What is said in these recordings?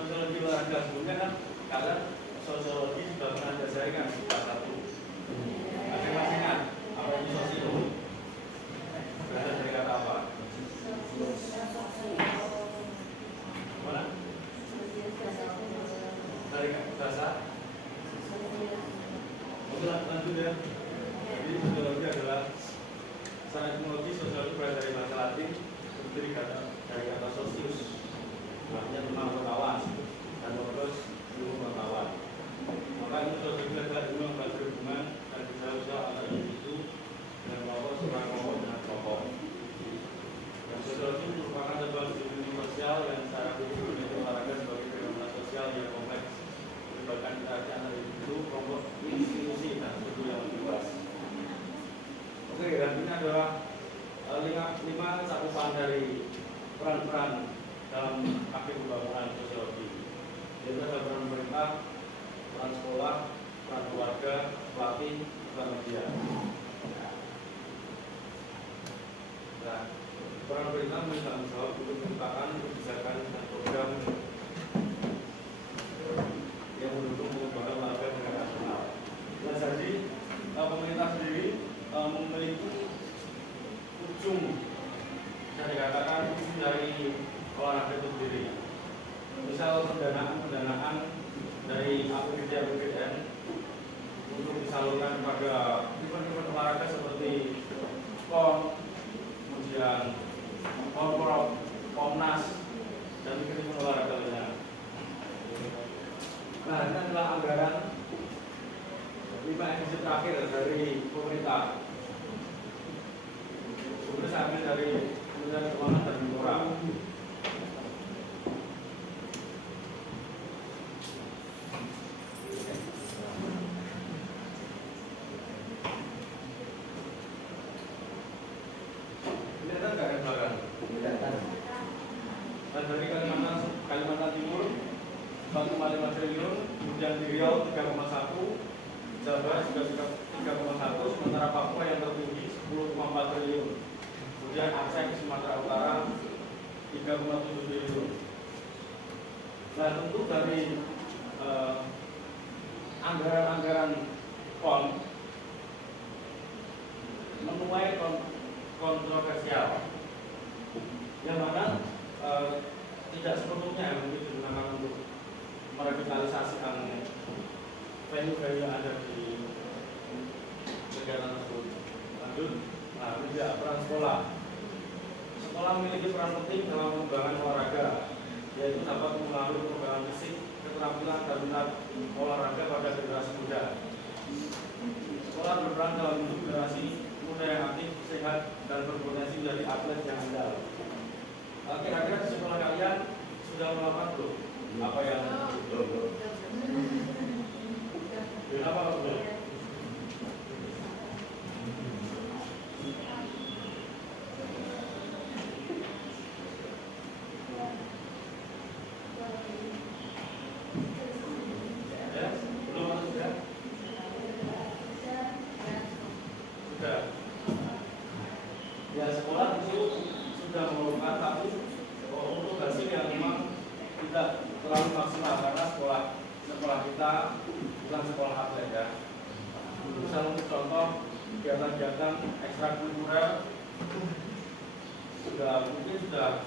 sosiologi olahraga sebelumnya kan kalian sosiologi sudah pernah diajari kan kelas 1. Ada yang masih ingat apa itu sosio? Berasal dari kata apa? Mana? Dari bahasa? Oke, lanjut ya. Jadi sosiologi adalah secara etimologi sosiologi berasal dari bahasa Latin dari kata sosius, artinya teman atau kawan, dan logos ilmu pengetahuan. Maka itu sosiologi adalah ilmu yang berhubungan dan usaha-usaha antara individu dengan kelompok, seorang kelompok dengan kelompok. Dan sosiologi merupakan sebuah disiplin sosial yang secara khusus menjadi olahraga sebagai fenomena sosial yang kompleks, melibatkan interaksi antara individu, kelompok, institusi, dan struktur yang lebih luas. Oke, dan ini adalah 5 cakupan dari peran-peran dalam aktif pembangunan sosiologi. Yaitu ada peran pemerintah, peran sekolah, peran keluarga, pelatih, peran media. Nah, peran pemerintah bertanggung jawab untuk menciptakan kebijakan dan program yang mendukung pengembangan olahraga dengan nasional. Nah, jadi pemerintah sendiri memiliki ujung, bisa dikatakan ujung dari olahraga itu sendiri. Misal pendanaan dari APBD untuk disalurkan kepada event-event olahraga seperti PON, kemudian Pomnas, dan event olahraga lainnya. Nah, ini adalah anggaran 5 edisi terakhir dari pemerintah. Kemudian saya ambil dari Kementerian Keuangan dan Menpora. Kelihatan nggak yang belakang? Kelihatan. Dan dari Kalimantan Timur 1,5 triliun, kemudian di Riau 3,1, Jawa Barat juga 3,1, sementara Papua yang tertinggi 10,4 triliun. Kemudian Aceh Sumatera Utara 3,7 triliun. Nah, tentu dari anggaran-anggaran PON menuai kontroversial, yang mana tidak sepenuhnya yang mungkin digunakan untuk merevitalisasikan venue-venue yang ada di kegiatan tersebut. Lanjut, nah, juga peran sekolah. Sekolah memiliki peran penting dalam pengembangan olahraga, yaitu dapat melalui pengembangan fisik, keterampilan dan minat olahraga pada generasi muda. Sekolah berperan dalam bentuk generasi muda yang aktif, sehat, dan berpotensi menjadi atlet yang andal. Kira-kira di sekolah kalian sudah melakukan belum? Apa yang belum? Kenapa belum? Ya, sekolah itu sudah melakukan, tapi untuk hasil yang memang tidak terlalu maksimal karena sekolah kita bukan sekolah atlet ya. Misal untuk contoh kegiatan-kegiatan ekstrakurikuler mungkin sudah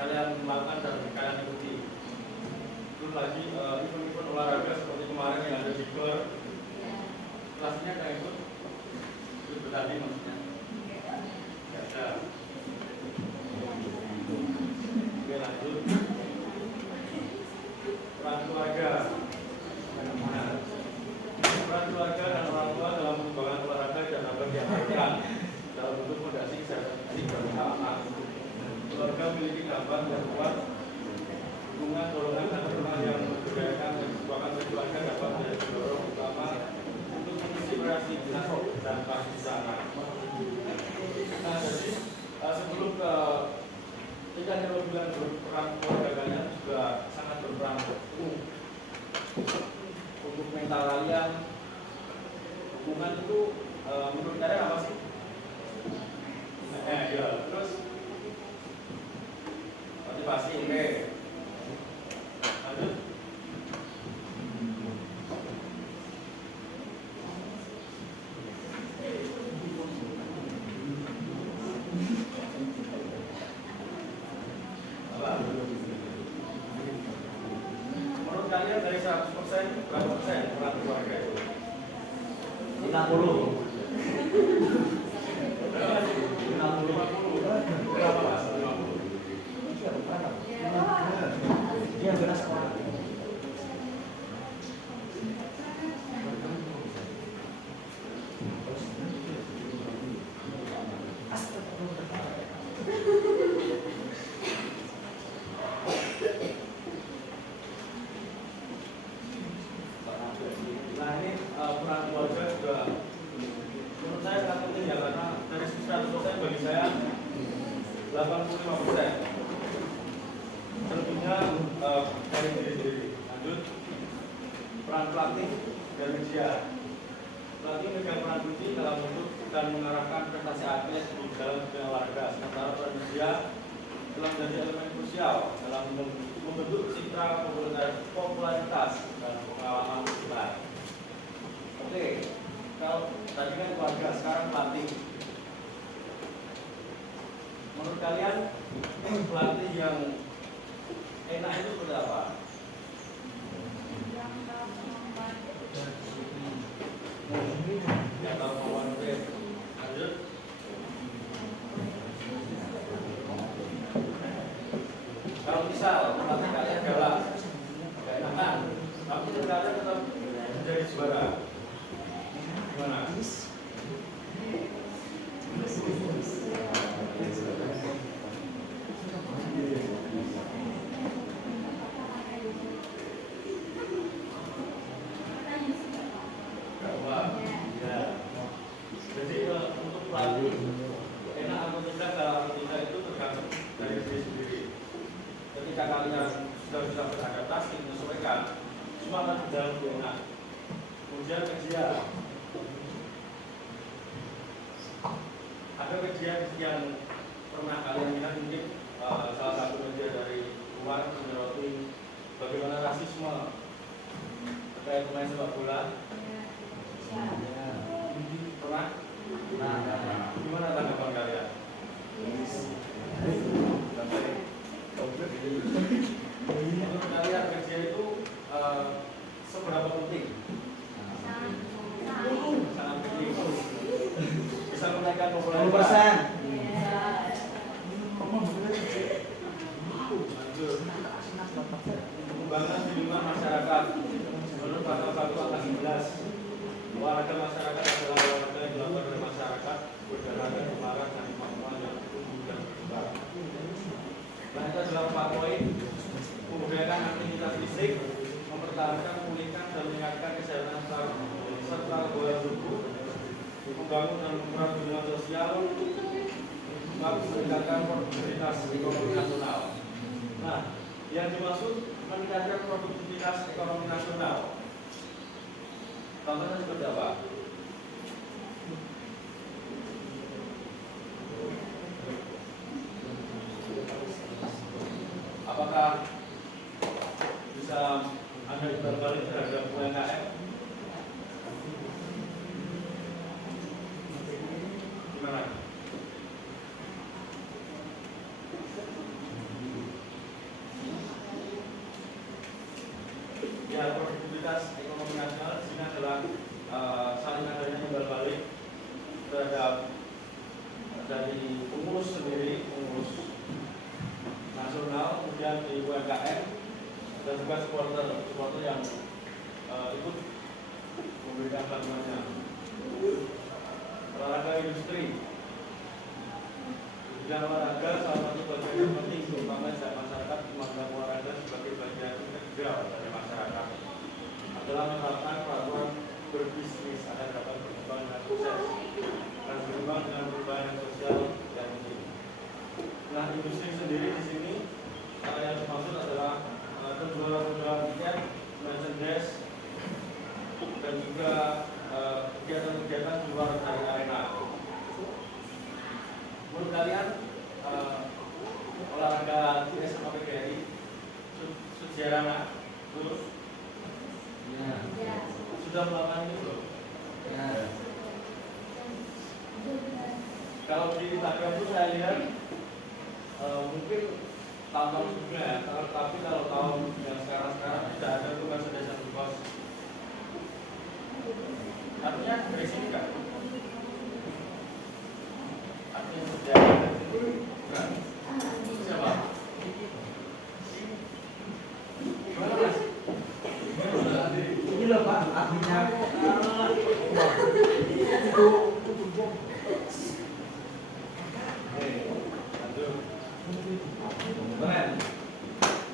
kalian melakukan dan kalian ikuti. Terus lagi event-event olahraga seperti kemarin yang ada di GOR, kelasnya kayak ikut tadi maksudnya. Ya. Oke, lanjut. Peran keluarga. Peran keluarga dan orang tua dalam pengembangan olahraga dan dapat diamalkan dalam bentuk fondasi kesehatan fisik bagi anak. Keluarga memiliki dampak yang kuat, hubungan, dorongan, dan dorongan yang memberdayakan dan merupakan keluarga dapat menjadi pendorong utama untuk menginspirasi dan kasih sayang. Nah, jadi sebelum ke kita bilang berperan keluarganya juga sangat berperan untuk mental kalian. Hubungan itu menurut kalian apa sih? Ya, terus motivasi, oke. kalian dari 100% berapa persen peran keluarga itu? 50. 50. Berapa Mas? 50. Dia benar sekolah. Nah ini peran keluarga juga menurut saya sangat penting ya, karena dari 100% bagi saya 85%. Selebihnya dari diri sendiri. Lanjut, peran pelatih dan media. Pelatih memegang peran kunci dalam bentuk dan mengarahkan prestasi atlet di dalam dunia olahraga, sementara peran media telah menjadi elemen krusial dalam membentuk citra popularitas dan pengalaman kita. Oke, kalau tadi kan keluarga, sekarang pelatih. Menurut kalian pelatih yang enak itu seperti apa? Ya, tahu kemauan murid. Lanjut. Kalau misal pelatih kalian galak, gak enakan, tapi kalian tetap menjadi juara, gimana? Jadi untuk pelatih enak atau tidak dalam tidak itu tergantung dari diri sendiri. Ketika kalian sudah bisa beradaptasi menyesuaikan, semua akan berjalan lebih enak. Kemudian media, ada media yang pernah kalian lihat mungkin salah satu media dari luar menyoroti bagaimana rasisme terkait pemain sepak bola. Pernah? Gimana tanggapan kalian? Menurut kalian media itu seberapa penting? Sangat penting. Bisa menaikkan popularitas. 10%. Pengembangan di lingkungan masyarakat. Menurut pasal 1 angka 11. Olahraga masyarakat adalah olahraga yang dilakukan oleh masyarakat berdasarkan kemarahan dan kemampuan yang tumbuh dan berkembang. Nah, itu adalah 4 poin. Membudayakan aktivitas fisik, mempertahankan, memulihkan dan meningkatkan kesehatan serta kebugaran tubuh, membangun dan mempererat hubungan sosial, meningkatkan produktivitas ekonomi nasional. Nah, yang dimaksud meningkatkan produktivitas ekonomi nasional. Contohnya seperti apa? Apakah bisa Anda berbalik terhadap UMKM? Gimana? Ya, produktivitas ekonomi nasional di sini adalah saling adanya timbal balik terhadap dari pengurus sendiri, pengurus nasional, kemudian di UMKM dan juga supporter yang ikut memberikan bantuannya. Olahraga industri, bidang olahraga salah satu bagian yang penting terutama masyarakat memandang olahraga sebagai bagian integral dari masyarakat adalah menerapkan peraturan berbisnis agar dapat berkembang dengan sukses dan berkembang dengan perubahan sosial yang penting. Nah, industri sendiri di sini yang dimaksud adalah penjualan tiket, merchandise, dan juga kegiatan-kegiatan di luar dari arena. Menurut kalian olahraga di SMA PGRI Sujarana sudah melakukan itu belum? Ya. Kalau di Instagram itu saya lihat mungkin tahun-tahun sebelumnya ya, tapi kalau tahun yang sekarang tidak ada tugas di sini kan? Artinya sejarah. Bukan. Siapa? Gimana Mas? Ini loh Pak, artinya Tren.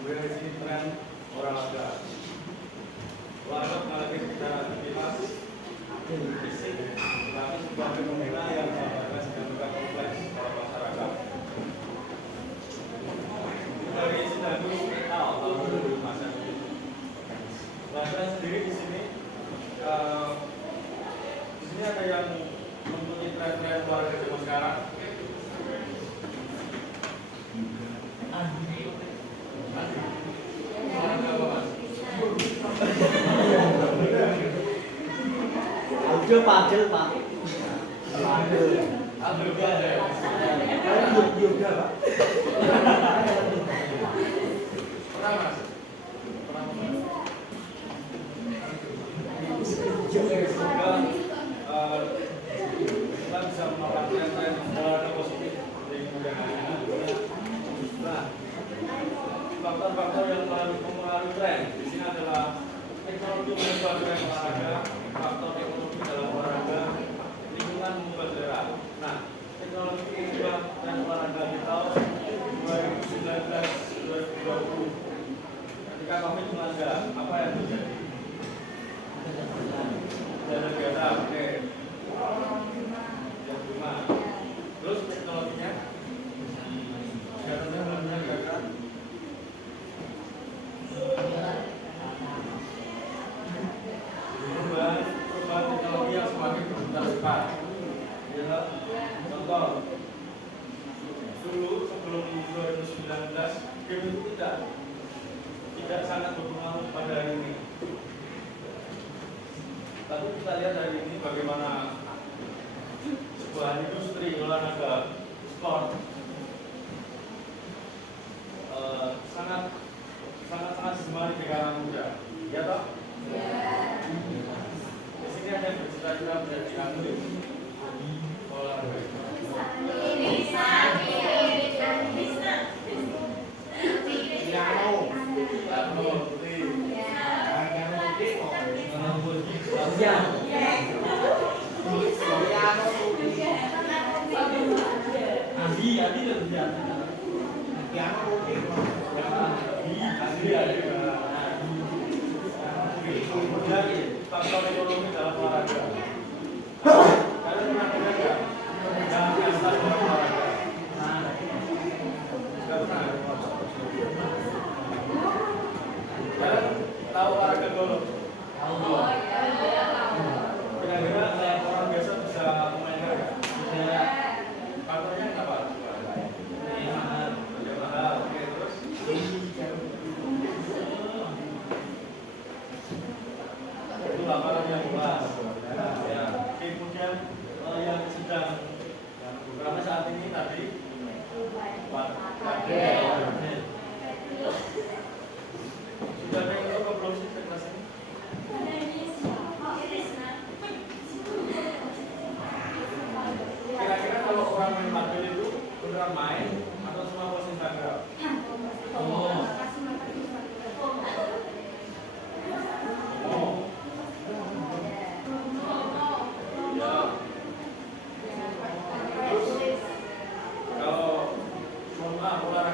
Gue di sini tren olahraga. Olahraga mengalami secara aktivitas fisik, tapi sebuah fenomena yang sangat sedemikian kompleks dalam masyarakat. Dari Sinadu tahun 2000 Masehi. Olahraga sendiri di sini ada yang mempunyai tren-tren olahraga zaman sekarang. Padel Pak. Yoga Pak. Pernah Mas? Kita bisa melakukan tren olahraga positif di kemudian hari. Nah, faktor-faktor yang mempengaruhi tren di sini adalah teknologi mengubah tren olahraga, faktor ekonomi dalam olahraga, lingkungan mengubah selera. Nah, teknologi mengubah tren olahraga di tahun 2019-2020. Ketika COVID melanda, apa yang terjadi? Ada kegiatan, oke. Yang cuma, terus teknologinya, kegiatannya benar-benar gagal. Perubahan teknologi yang semakin berputar cepat. Ya, contoh, dulu sebelum 2019, game itu tidak sangat berpengaruh pada hari ini. Tapi kita lihat hari ini bagaimana sebuah industri olahraga sport sangat digemari di kalangan muda. Ya toh? Di sini ada yang bercita-cita menjadi atlet olahraga. Kemudian faktor ekonomi dalam olahraga. Kalian pernah dengar nggak? Jangan kasar dalam olahraga. Nggak pernah. Kalian tahu olahraga golf? Kira-kira orang biasa bisa memainkan nggak? Faktornya apa? Mahal. Oke, terus? Itu lapangan yang luas. Ya. Kemudian yang sedang karena saat ini tadi sudah ada yang tahu belum sih kelas ini? Kira-kira kalau orang main padel itu beneran main atau cuma post Instagram?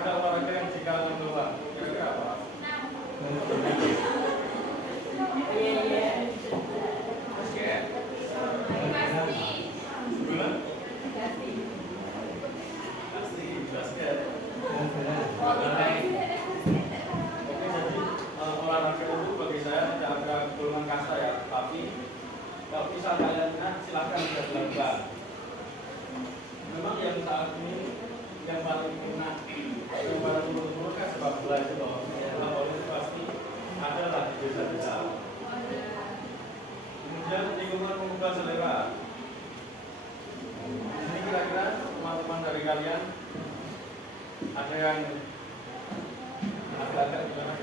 Olahraga yang di kalangan luar, kira-kira apa? Basket. Pasti basket. Oke, jadi olahraga itu bagi saya tidak ada golongan kasta ya, tapi kalau misal kalian minat silahkan bisa belajar. Memang yang saat ini yang paling enak yang paling menurut kan sepak bola itu loh. Sepak bola itu pasti ada lah di desa-desa. Kemudian lingkungan mengubah selera. Ini kira-kira teman-teman dari kalian ada yang agak-agak gimana?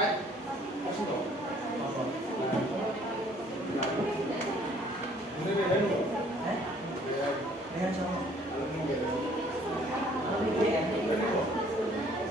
Baik.